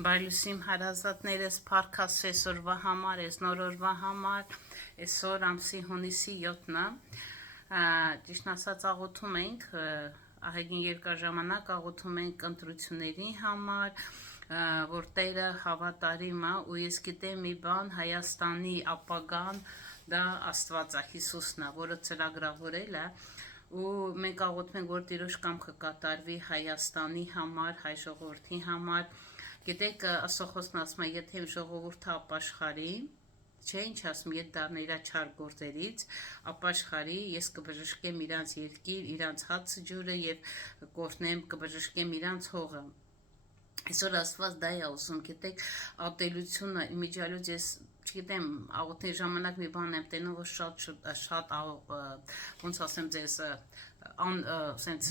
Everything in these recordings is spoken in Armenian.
Բայլուսիմ հարազատներս փարքաս այսօրվա համար, այս նոր օրվա համար, այսօր ամսի հունիսի 7-ն է, ճիշտ ասած աղոթում ենք, ահագին երկար ժամանակ աղոթում ենք ընտրությունների համար, որ Տերը հավատարիմ է ու ես գիտեմ մի բան, Հայաստանի ապագան դա Աստված է, Հիսուսն է, որը ծրագրավորել է ու մենք աղոթում ենք, որ Տիրոջ կամքը կատարվի Հայաստանի համար, հայ ժողովրդի համար։ Գիտեք, Աստծո ասում է, եթե իմ ժողովուրդը ապաշխարի, չէ, ինչ ասում, եթե դառնա իր չար գործերից, ապաշխարի, ես կբժշկեմ իրանց երկիր, իրանց հացը ջուրը եւ կօրհնեմ, կբժշկեմ իրանց հողը։ Այսօր Աստված դա է ասում, գիտեք, ատելությունը իմիջիալոց ես չգիտեմ, աղոթների ժամանակ մի բան եմ տենում, որ շատ ոնց ասեմ ձեզ, սենց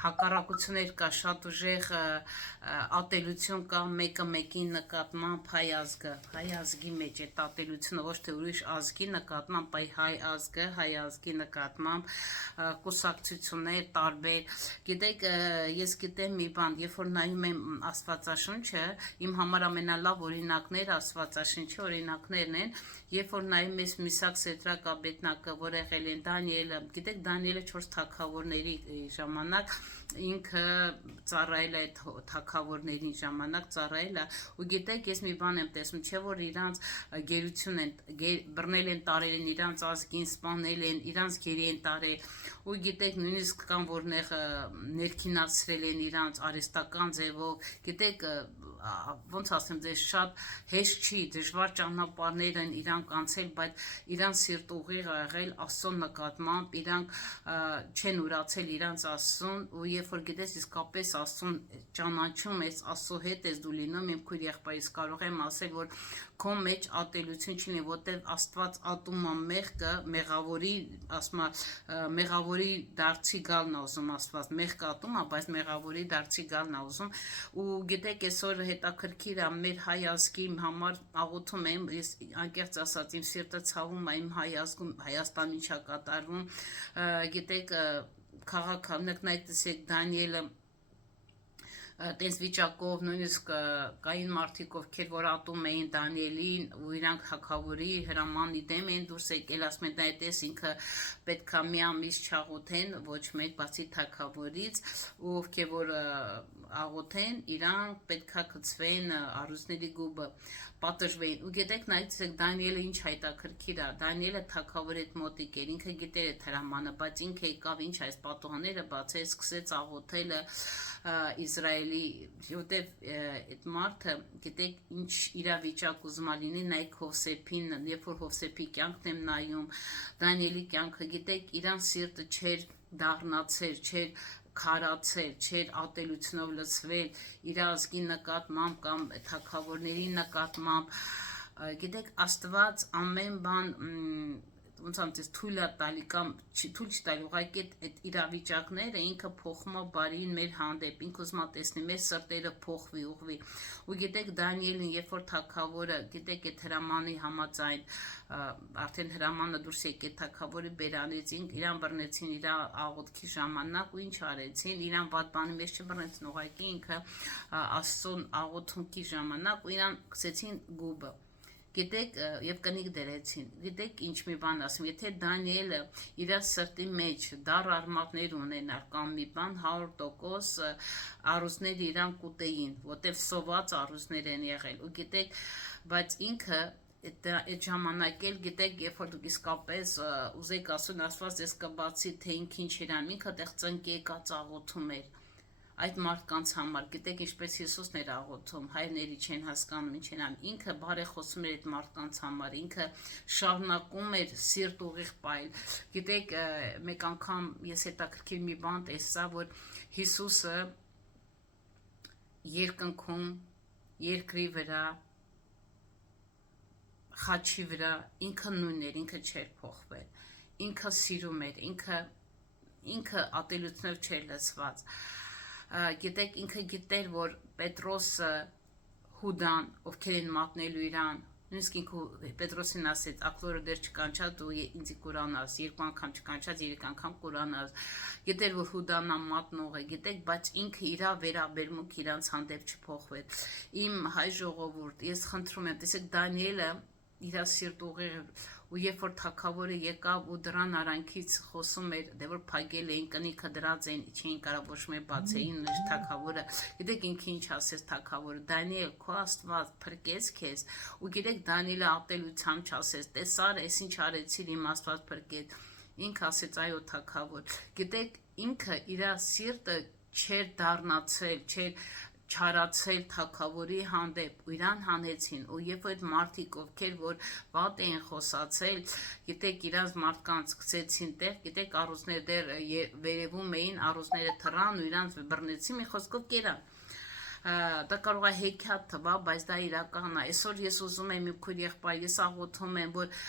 հակառակություններ կա, շատ ուժեղ ատելություն կա մեկը մեկի նկատմամբ հայ ազգի մեջ է ատելությունը, ոչ թե ուրիշ ազգի նկատմամբ, այ հայ ազգի նկատմամբ կուսակցություններ տարբեր։ Գիտեք, ես գիտեմ մի բան, երբ որ նայում եմ Աստվածաշունչը, իմ համար ամենալավ օրինակները Աստվածաշունչի օրինակներն են, երբ որ նայում ես Միսակ, Սեդրակ, Աբեդնագը, որ եղել են Դանիելը, գիտեք, Դանիելը 4 թագավորների ժամանակ ինքը ծառայել է թագավորների ժամանակ ծառայել է ու գիտեք, ես մի բան եմ տեսնում, չէ որ իրանց գերություն են բռնել են տարել են իրանց ազգին, սպանել են, իրանց գերի են տարել ու գիտեք, նույնիսկ կան որ ներքինացրել են իրանց արհեստական ձևով, գիտեք, ոնց ասեմ ձեզ, շատ հեշտ չի, դժվար ճանապարհներ են իրանք անցել, բայց իրանց սիրտ ուղիղ ա եղել Աստծո նկատմամբ, իրանք չեն ուրացել իրանց Աստծուն ու երբ որ գիտես իսկապես Աստծուն ճանաչում ես, Աստծո հետ ես դու լինում, իմ քույր եղբայրս կարող եմ ասել, որ քո մեջ ատելություն չլինի, որտեղ Աստված ատում է մեղքը, մեղավորի, ասում է, մեղավորի դարձի գալն է ուզում Աստված, մեղք ատում է, բայց մեղավորի դարձի գալն է ուզում ու գիտեք, այսօր հետաքրքիր է մեր հայ ազգի համար աղոթում եմ, ես անկեղծ ասած իմ սիրտը ցավում է իմ հայ ազգում, Հայաստանում ինչա կատարվում, գիտեք, քաղաքանակ նայեցեք Դանիելը տես վիճակով նույնիսկ կային մարդիկ ովքեր որ ատում էին Դանիելին ու իրանք հակավորի հրամանի դեմ են դուրս եկել ասում են դա այդպես ինքը պետքա մի ամիս չաղոթեն ոչ մեկ բացի թագավորից ու ովքեր որ աղոթեն իրանք պետքա գցվեն առուզների գուբը պատժվեին ու գիտեք նայեցեք Դանիելը ինչ հայտակրքիր է Դանիելը թագավորի հետ մոտիկ էր ինքը գիտեր այդ հրամանը բայց ինքը եկավ ինչ այս պատուհանները բացեց սկսեց աղոթելը Իսրայելի, որտեվ այդ մարդը, գիտեք, ինչ իրավիճակ ուզում է լինի, նայեք Հովսեփին, երբ որ Հովսեփի կյանքն եմ նայում, Դանիելի կյանքը, գիտեք, իրան սիրտը չէր դառնացել, չէր քարացել, չէր ատելությունով լցվել, իր ազգի նկատմամբ կամ թագավորների նկատմամբ, գիտեք, Աստված ամեն բան ոնց անցես թույլ է տալի կամ թույլ չտալի ուղղակի այդ իրավիճակները ինքը փոխում է բարին մեր հանդեպ ինքը ուզում է տեսնի մեր սրտերը փոխվի ուղղվի ու գիտեք Դանիելին երբ որ թագավորը գիտեք այդ հրամանի համաձայն արդեն հրամանը դուրս եկել թագավորի բերանից իրան բռնեցին իր աղոթքի ժամանակ ու ինչ արեցին իրան վատ բանի մեջ չբռնեցին ուղղակի ինքը Աստծուն աղոթունքի ժամանակ ու իրան գցեցին գուբը Գիտեք, եւ կնիկ դրեցին, գիտեք ինչ մի բան ասում, եթե Դանիելը իր սրտի մեջ դառ արմատներ ունենար կամ մի բան 100% առուզները իրան կուտեին, որտեվ սոված առուզներ են եղել, ու գիտեք, բայց ինքը այդ ժամանակ էլ գիտեք, երբ որ դուք իսկապես ուզեիք ասուն Աստված ես կբացի թե ինչ իրան, ինքը տեղ ծնկի եկած աղոթում էր այդ մարդկանց համար, գիտեք ինչպես Հիսուսն էր աղոթում, հայրների չեն հասկանում ինչ են անում, ինքը բարեխոսում էր այդ մարդկանց համար, ինքը շարունակում էր սիրտ ուղիղ պայել, գիտեք մեկ անգամ ես հետաքրքիր մի բան տեսա, որ Հիսուսը երկնքում, երկրի վրա, խաչի վրա, ինքը նույնն էր, ինքը չէր փոխվել, ինքը սիրում էր, ինքը ատելությունով չէր լցված Գիտեք ինքը գիտեր որ Պետրոսը Հուդան ովքեր են մատնելու իրան նույնիսկ ինքը Պետրոսին ասեց ակլորը դեռ չկանչած ու ինձ կուրանաս, 2 անգամ չկանչած, 3 անգամ կուրանաս, գիտեր որ Հուդանա մատնող է, գիտեք, բայց ինքը իր վերաբերմունք իրանց հանդեպ չփոխվեց։ Իմ հայ ժողովուրդ, ես խնդրում եմ, տեսեք Դանիելը իր սիրտ ուղիղ ու երբ որ թագավորը եկավ ու դրան արանքից խոսում էր, դե որ փակել էին, կնիքը դրած էին, չէին կարող ոչ մի բացեին իր թագավորը, գիտեք ինքը ինչ ասեց թագավորը, Դանիել, քո Աստված փրկեց քեզ, ու գիտեք Դանիելը ատելությամբ չասեց, տեսար, ես ինչ արեցիր, իմ Աստված փրկեց, ինքը ասեց այո թագավոր, գիտեք ինքը իր սիրտը չէր դառնացել, չէր չարացել թագավորի հանդեպ ու իրան հանեցին ու երբ այդ մարդիկ ովքեր որ վատ էին խոսացել գիտեք իրանց մարդկանց գցեցին տեղ գիտեք առուզները դեռ վերևում էին առուզները թռան ու իրանց բռնեցին մի խոսքով կերան դա կարող է հեքիաթ թվա բայց դա իրական է այսօր ես ուզում եմ իմ քույր եղբայր ես աղոթում եմ որ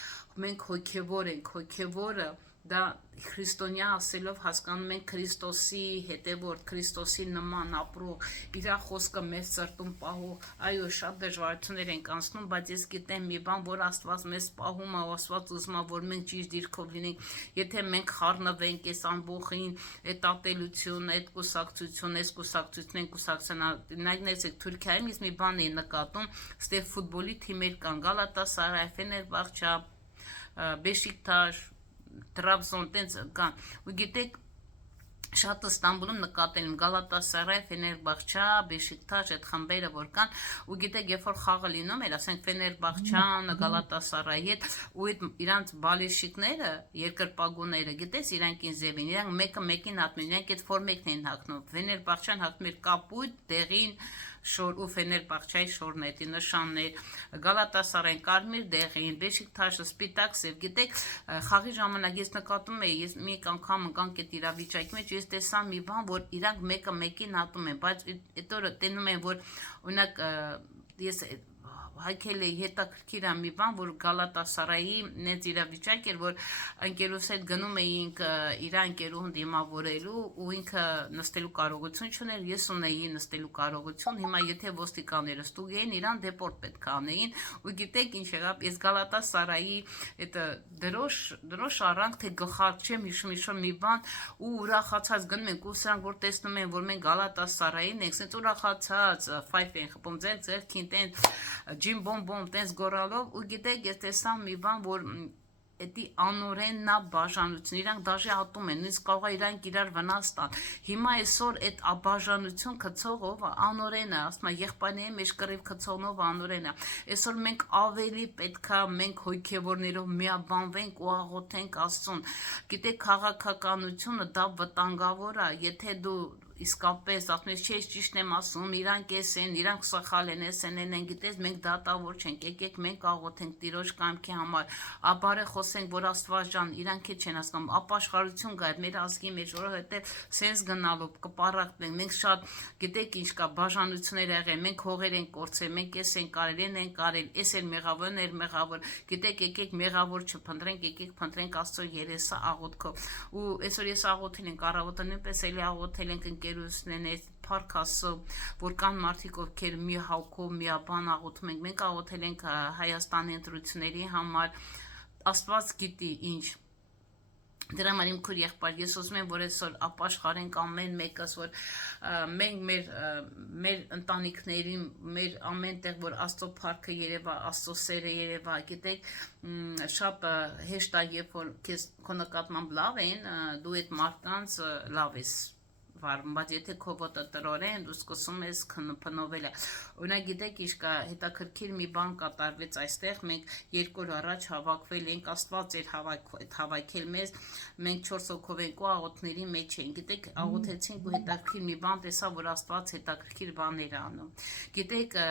մենք հոգևոր ենք հոգևորը դա քրիստոնյա ասելով հասկանում ենք Քրիստոսի հետևորդ, Քրիստոսի նման ապրող, իր խոսքը մեծ սրտում պահող, այո, շատ դժվարություններ ենք անցնում, բայց ես գիտեմ մի բան, որ Աստված մեզ պահում է, Աստված ուզում է, որ մենք ճիշտ դիրքով լինենք, եթե մենք խառնվենք այս ամբողջին, այդ ատելությունը, այդ կուսակցությունը, այս կուսակցությունն են կուսակցության, նայեցեք Թուրքիայում ես մի բան էի նկատում, ստեղ ֆուտբոլի թիմեր կան, Գալատասարայ, Ֆեներբախչե, Բեշիկտաշ Տրաբզոն տենց կան ու գիտեք շատ Ստամբուլում նկատել եմ Գալատասարայ, Ֆեներբախչե, Բեշիկտաշ այդ խմբերը որ կան ու գիտեք երբ որ խաղը լինում էր ասենք Ֆեներբախչեն, Գալատասարայի հետ ու այդ իրանց բալեշիկները երկրպագուները գիտես իրանք ինձ եւ իրանք մեկը մեկին հատնում իրանք այդ ֆորմեկն են հագնում Ֆեներբախչեն հագնում էր կապույտ դեղին շոր ու Ֆեներբախչեի շորնետի նշաններ Գալատասարային կարմիր դեղին Բեշիկտաշը սպիտակ սև գիտեք խաղի ժամանակ ես նկատում էի ես մի անգամ ընկանք այդ իրավիճակի մեջ ես տեսա մի բան որ իրանք մեկը մեկին հատում են բայց այդ օրը տենում են որ օրինակ ես հայքել էի հետաքրքիր է մի բան որ Գալատասարայի նենց իրավիճակ էր որ ընկերուս հետ գնում էինք իր ընկերուհուն դիմավորելու ու ինքը նստելու կարողություն չուներ ես ունեի նստելու կարողություն հիմա եթե ոստիկանները ստուգեին իրան դեպորտ պետք է անեին ու գիտեք ինչ եղավ ես Գալատասարայի այդ դրոշ առանք թե գլխարկ չեմ հիշում մի բան ու ուրախացած գնում ենք ու սրանք որ տեսնում են որ մենք Գալատասարային ենք ասենց ուրախացած ֆայֆ են խփում ձերքին տենց բոմ տես գորալով ու գիտեք ես տեսա մի բան որ էդի անորեննա բաժանություն իրանք դաժե հատում են նույնիսկ կարող է իրանք իրար վնաս տան հիմա այսօր այդ աբաժանություն գցողով անորեն է ասում է եղբայրների մեջ կռիվ գցողնով անորեն է այսօր մենք ավելի պետքա մենք հոգևորներով միաբանվենք ու աղոթենք Աստծուն գիտեք քաղաքականությունը դա վտանգավոր է եթե դու իսկապես ասում ես չէ ճիշտ եմ ասում իրանք էս են իրանք սխալ են էս են գիտես մենք դատավոր չենք եկեք մենք աղոթենք Տիրոջ կամքի համար ապարե խոսենք որ Աստված ջան իրանք է չեն հասկանում ապաշխարություն գա այդ մեր ազգի մեջ որովհետև սենս գնալով կպարակվենք մենք շատ գիտեք ինչ կա բաժանություններ եղել մենք հողեր ենք կորցրել մենք էս են կարել են կարել էս էլ մեղավորն էր մեղավոր գիտեք եկեք մեղավոր չփնտրենք եկեք փնտրենք Աստծո երեսը աղոթքով ու այսօր ես աղոթել ենք առավոտը նույնպես էլի աղոթել ենք ընկերությունն այս փառք Աստծո որ կան մարդիկ ովքեր մի հոգով միաբան աղոթում ենք մենք աղոթել ենք Հայաստանի ընտրությունների համար Աստված գիտի ինչ դրա համար իմ քույր եղբայր ես ուզում եմ որ այսօր ապաշխարենք ամեն մեկս որ մենք մեր ընտանիքներին մեր ամեն տեղ որ Աստծո փառքը երևա Աստծո սերը երևա գիտեք շատ հեշտ է երբ որ քեզ քո նկատմամբ լավ են դու այդ մարդկանց լավ ես բայց եթե քո ոտը տրորեն դու սկսում ես փնովել օրինակ գիտեք ինչ կա հետաքրքիր մի բան կատարվեց այստեղ մենք 2 օր առաջ հավաքվել ենք Աստված էր հավաքել մեզ մենք 4 հոգով ենք ու աղոթների մեջ ենք գիտեք աղոթեցինք ու հետաքրքիր մի բան տեսա որ Աստված հետաքրքիր բաներ է անում գիտեք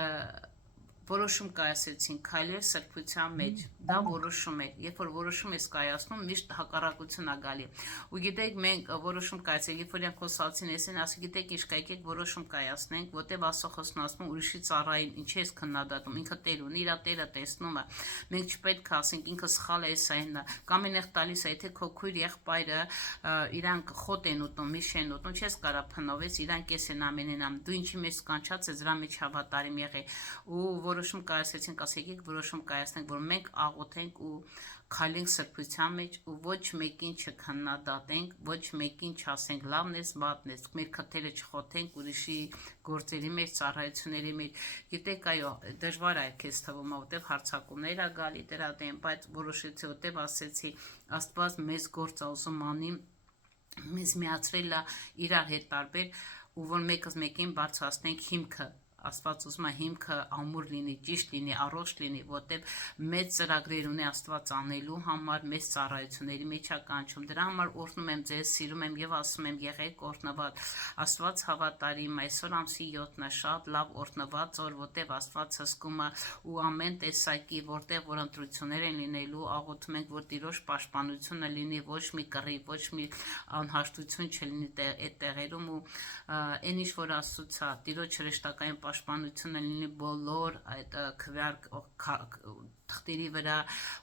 որոշում կայացրեցինք քայլեր սրբության մեջ դա որոշում է երբ որ որոշում ես կայացնում միշտ հակառակություն է գալի ու գիտեք մենք որոշում կայացրել երբ որ իրենք խոսացին էսեն ասի գիտեք ինչ կա եկեք որոշում կայացնենք որտեվ Աստծո խոսքն ասում ուրիշի ծառային ինչ ես քննադատում ինքը Տեր ունի իր Տերը տեսնում է մենք չպետք է ասենք ինքը սխալ է սայնա կամ այնեղ տալիս է եթե քո քույր եղբայրը իրանք խոտ են ուտում միշ են ուտում չես կարա փնովես իրանք էս են ամենեն ամ դու ինչի մեջ կանչած ես դրա մեջ հավատարիմ եղե ու որ որոշում կայացրեցինք, ասեք որոշում կայացնենք, որ մենք աղոթենք ու քայլենք սրբության մեջ ու ոչ մեկին չքննադատենք, ոչ մեկին չասենք լավն ես, վատն ես, մեր քթերը չխոթենք ուրիշի գործերի մեջ, ծառայությունների մեջ։ Գիտեք, այո, դժվար է քեզ թվում, որտեվ հարցակումներ ա գալի դրա դեմ, բայց որոշեցի, որտեվ ասեցի, Աստված մեզ գործ ա ուզում անի, մեզ միացրել ա իրար հետ տարբեր ու որ մեկս մեկին բարձրացնենք հիմքը, Աստված ուզում է հիմքը ամուր լինի, ճիշտ լինի, առողջ լինի, որտեղ մեծ ծրագրեր ունի Աստված անելու համար, մեծ ծառայությունների մեջ է կանչում։ Դրա համար օրհնում եմ ձեզ, սիրում եմ եւ ասում եմ եղեք օրհնված։ Աստված հավատարիմ, այսօր ամսի 7-ն է, շատ լավ օրհնված օր, որտեղ Աստված հսկում է ու ամեն տեսակի, որտեղ որ ընտրություններ են լինելու, աղոթում ենք, որ Տիրոջ պաշտպանությունը լինի, ոչ մի կռիվ, ոչ մի անհաշտություն չլինի այդ տեղերում ու այն ինչ որ Աստծո Տիրոջ հրեշտակային պաշտպանությունը լինի բոլոր այդ թղթերի վրա,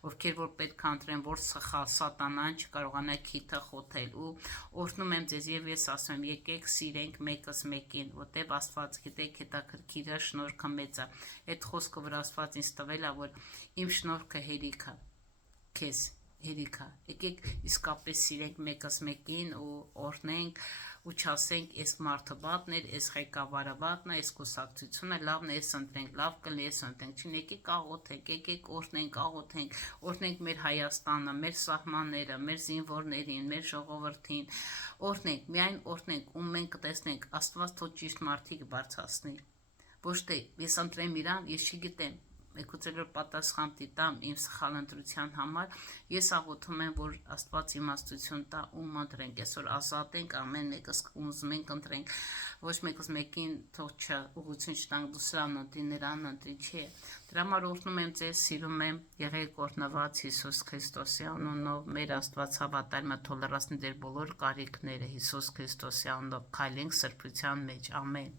ովքեր որ պետք է ընտրեն, որ սխալ սատանան չկարողանա քիթը խոթել ու օրհնում եմ ձեզ եւ ես ասում եմ եկեք սիրենք մեկս մեկին, որտեւ Աստված գիտեք հետաքրքիր է, շնորհքը մեծ է։ Այդ խոսքը որ Աստված ինձ տվել է, որ իմ շնորհքը հերիք է քեզ հերիքա, եկեք իսկապես սիրենք մեկս մեկին ու օրհնենք ու չասենք այս մարդը վատն էր, այս ղեկավարը վատն է, այս կուսակցությունը լավն է, այս ընտրենք, լավ կլինի, այս ընտրենք, չին եկեք աղոթենք, եկեք օրհնենք, աղոթենք, օրհնենք մեր Հայաստանը, մեր սահմանները, մեր զինվորներին, մեր ժողովրդին, օրհնենք, միայն օրհնենք, ու մենք կտեսնենք Աստված թող ճիշտ մարդիկ բարձրացնի։ Ոչ թե ես ընտրեմ իրան, ես չգիտեմ Եկուցել որ պատասխան տամ իմ սխալ ընտրության համար, ես աղոթում եմ, որ Աստված իմաստություն տա ում ընտրենք, այսօր ազատենք ամեն մեկս ուզում ենք ընտրենք, ոչ մեկս մեկին թող ուղղություն չտանք դու սրան ընտրի, նրան ընտրի, չէ։ Դրա համար օրհնում եմ ձեզ, սիրում եմ, եղեք օրհնված Հիսուս Քրիստոսի անունով, մեր Աստված հավատարիմ է թող լրացնի ձեր բոլոր կարիքները Հիսուս Քրիստոսի անունով, քայլենք սրբության մեջ, ամեն։